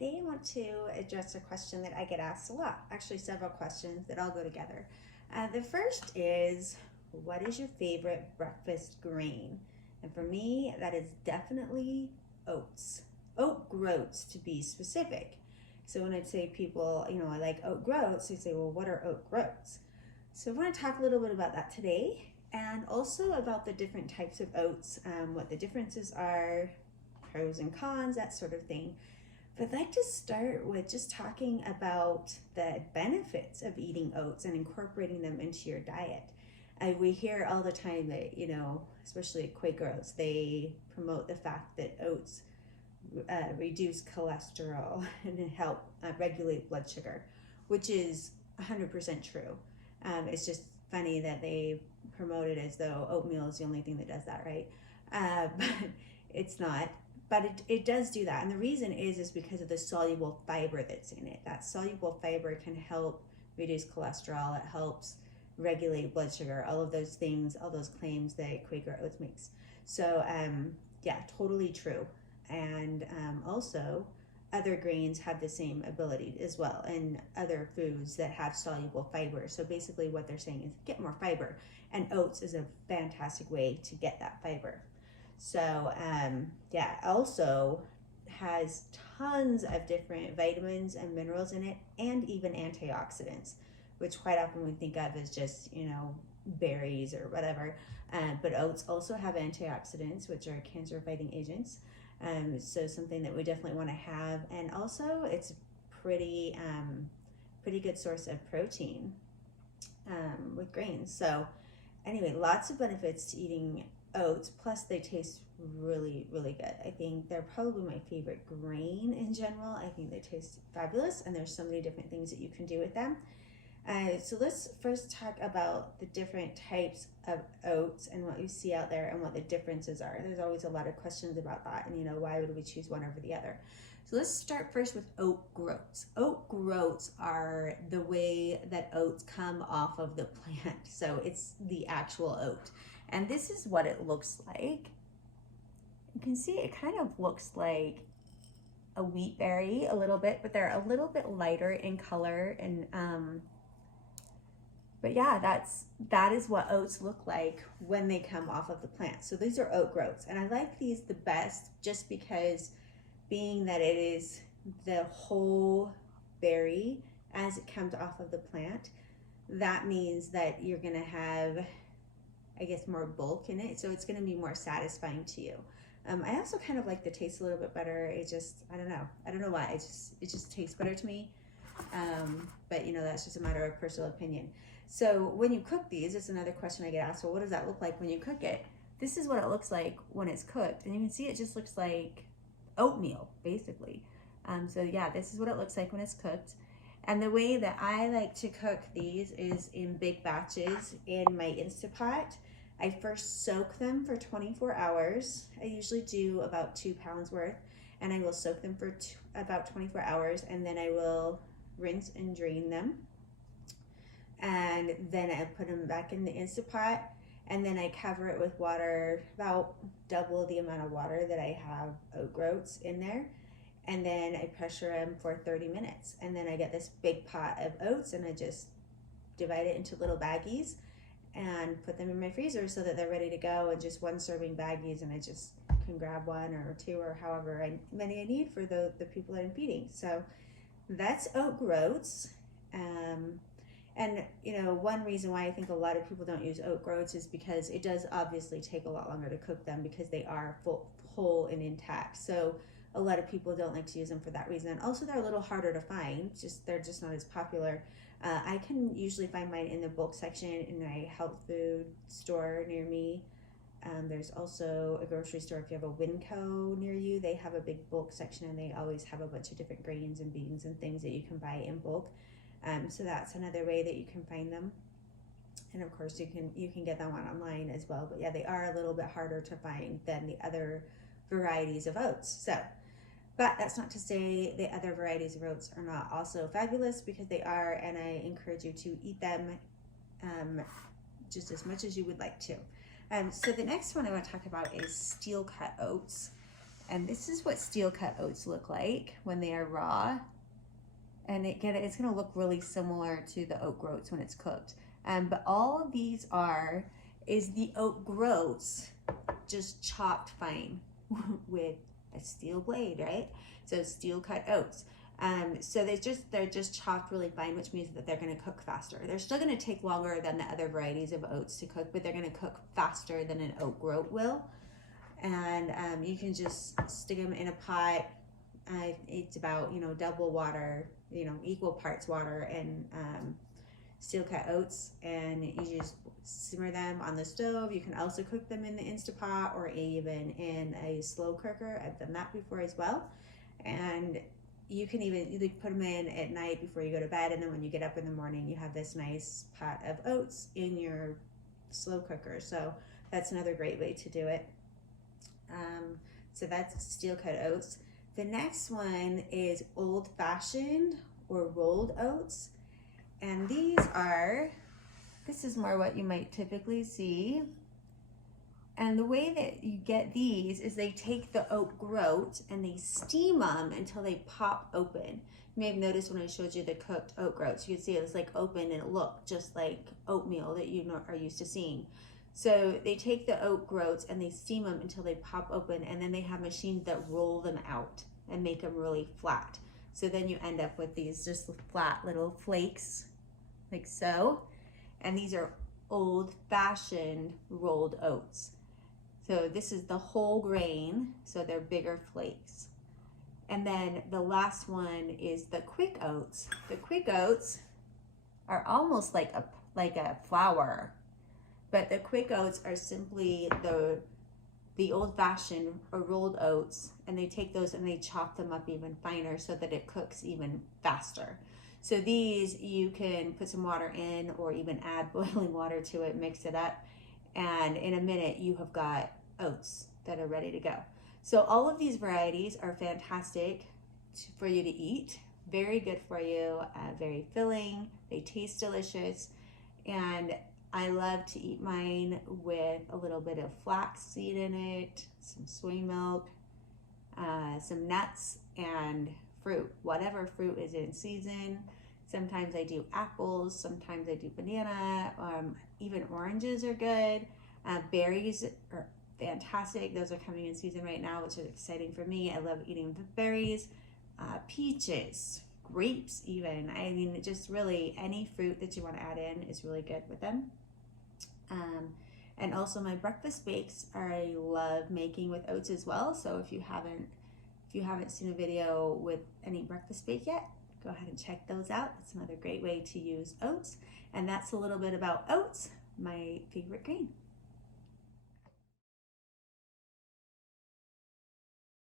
today I want to address a question that I get asked a lot, actually several questions that all go together. The first is, what is your favorite breakfast grain? And for me, that is definitely oats. Oat groats, to be specific. So when I say people, I like oat groats, they say, well, what are oat groats? So I want to talk a little bit about that today, and also about the different types of oats, what the differences are, pros and cons, that sort of thing. But I'd like to start with just talking about the benefits of eating oats and incorporating them into your diet. We hear all the time that, especially Quaker oats, they promote the fact that oats reduce cholesterol and help regulate blood sugar, which is 100% true. It's just funny that they promote it as though oatmeal is the only thing that does that, right? But it's not. But it does do that. And the reason is because of the soluble fiber that's in it. That soluble fiber can help reduce cholesterol. It helps regulate blood sugar, all of those things, all those claims that Quaker Oats makes. So yeah, totally true. And also, other grains have the same ability as well, and other foods that have soluble fiber. So basically what they're saying is get more fiber, and oats is a fantastic way to get that fiber. So yeah, also has tons of different vitamins and minerals in it, and even antioxidants, which quite often we think of as just, berries or whatever. But oats also have antioxidants, which are cancer fighting agents. So something that we definitely want to have. And also it's pretty good source of protein with grains. So anyway, lots of benefits to eating oats, plus they taste really, really good. I think they're probably my favorite grain in general. I think they taste fabulous, and there's so many different things that you can do with them. So let's first talk about the different types of oats and what you see out there and what the differences are. There's always a lot of questions about that, and why would we choose one over the other? So let's start first with oat groats. Oat groats are the way that oats come off of the plant. So it's the actual oat. And this is what it looks like. You can see it kind of looks like a wheat berry a little bit, but they're a little bit lighter in color. And but yeah, that is what oats look like when they come off of the plant. So these are oat groats, and I like these the best just because, being that it is the whole berry as it comes off of the plant, that means that you're gonna have, I guess, more bulk in it, so it's going to be more satisfying to you. I also kind of like the taste a little bit better. I don't know why. It just tastes better to me. But that's just a matter of personal opinion. So when you cook these, it's another question I get asked. Well, what does that look like when you cook it? This is what it looks like when it's cooked, and you can see it just looks like oatmeal, basically. So yeah, this is what it looks like when it's cooked. And the way that I like to cook these is in big batches in my Instapot. I first soak them for 24 hours. I usually do about 2 pounds worth, and I will soak them for about 24 hours, and then I will rinse and drain them. And then I put them back in the Instapot, and then I cover it with water, about double the amount of water that I have oat groats in there. And then I pressure them for 30 minutes. And then I get this big pot of oats, and I just divide it into little baggies and put them in my freezer so that they're ready to go, and just 1 serving baggies, and I just can grab 1 or 2 or however many I need for the people that I'm feeding. So that's oat groats. And one reason why I think a lot of people don't use oat groats is because it does obviously take a lot longer to cook them, because they are whole and intact. So a lot of people don't like to use them for that reason. Also, they're a little harder to find. They're just not as popular. I can usually find mine in the bulk section in a health food store near me. There's also a grocery store. If you have a Winco near you, they have a big bulk section, and they always have a bunch of different grains and beans and things that you can buy in bulk. So that's another way that you can find them. And of course, you can get them online as well. But yeah, they are a little bit harder to find than the other varieties of oats. But that's not to say the other varieties of oats are not also fabulous, because they are, and I encourage you to eat them just as much as you would like to. So the next one I want to talk about is steel cut oats. And this is what steel cut oats look like when they are raw. And it's gonna look really similar to the oat groats when it's cooked. But all of these is the oat groats just chopped fine with a steel blade, right? So steel cut oats. So they're just chopped really fine, which means that they're going to cook faster. They're still going to take longer than the other varieties of oats to cook, but they're going to cook faster than an oat groat will. And you can just stick them in a pot. It's about, double water, equal parts water and steel cut oats, and you just simmer them on the stove. You can also cook them in the Instapot or even in a slow cooker. I've done that before as well. And you can even put them in at night before you go to bed, and then when you get up in the morning, you have this nice pot of oats in your slow cooker. So that's another great way to do it. So that's steel cut oats. The next one is old fashioned or rolled oats. And this is more what you might typically see. And the way that you get these is they take the oat groat and they steam them until they pop open. You may have noticed when I showed you the cooked oat groats, you can see it was like open and it looked just like oatmeal that you are used to seeing. So they take the oat groats and they steam them until they pop open, and then they have machines that roll them out and make them really flat. So then you end up with these just flat little flakes like so. And these are old-fashioned rolled oats. So this is the whole grain, so they're bigger flakes. And then the last one is the quick oats. The quick oats are almost like a flour, but the quick oats are simply the old-fashioned or rolled oats, and they take those and they chop them up even finer so that it cooks even faster. So these, you can put some water in or even add boiling water to it, mix it up, and in a minute you have got oats that are ready to go. So all of these varieties are fantastic for you to eat, very good for you, very filling, they taste delicious, and I love to eat mine with a little bit of flax seed in it, some soy milk, some nuts, and fruit, whatever fruit is in season. Sometimes I do apples, sometimes I do banana, even oranges are good. Berries are fantastic. Those are coming in season right now, which is exciting for me. I love eating the berries. Peaches, grapes even. I mean, just really any fruit that you want to add in is really good with them. And also my breakfast bakes I love making with oats as well. So if you haven't seen a video with any breakfast bake yet, go ahead and check those out. That's another great way to use oats. And that's a little bit about oats, my favorite grain.